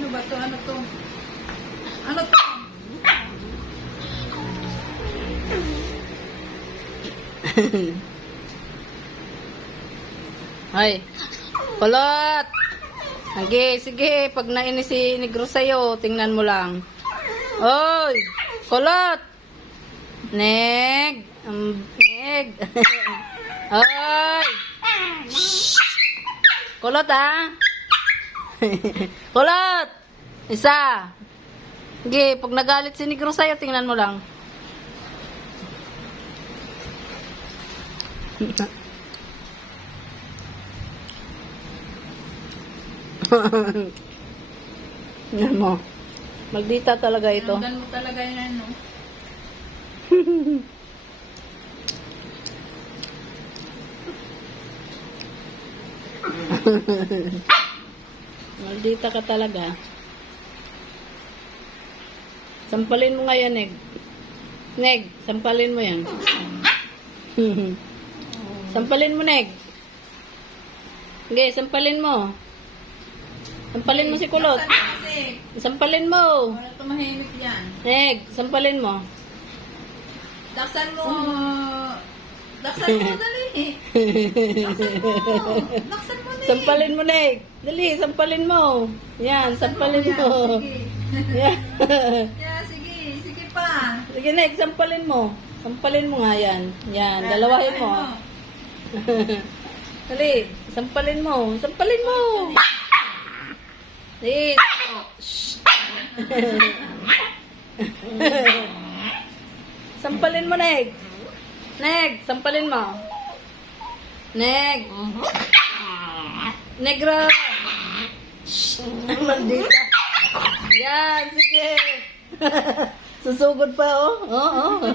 Ano ba to? Ano to? Ano to? Ay. Kulot! Sige, sige. Pag nainis si Negro sa'yo, tingnan mo lang. Oy! Kulot! Neg! Neg! Oy! Kulot, ha? Kulot! Isa! Sige, pag nagalit si Negro sa'yo, tingnan mo lang. Yan mo. Magdita talaga ito. Hanggan mo talaga yan, no? Maldita ka talaga. Sampalin mo nga yan, Neg. Neg, sampalin mo yan. Sampalin mo, Neg. Okay, sampalin mo. Sampalin mo si Kulot. Laksan mo kasi. Sampalin mo. Wala tumahimik yan. Neg, sampalin mo. Laksan mo. Laksan mo, dali. Laksan mo. Laksan mo, Neg. Sampalin mo, Neg. Dali, sampalin mo. Yan, sampalin mo. Yan. Yeah, sige. Sige pa. Sige, Neg, sampalin mo. Sampalin mo nga yan. Yan, dalawahin mo. Dali, sampalin mo. Sampalin mo. Dali. Shh. Sampalin mo, Neg. Neg, sampalin mo. Neg. Negro. Shh. Maldita. Yan, sige. Susugod pa, oh. Oo, oh.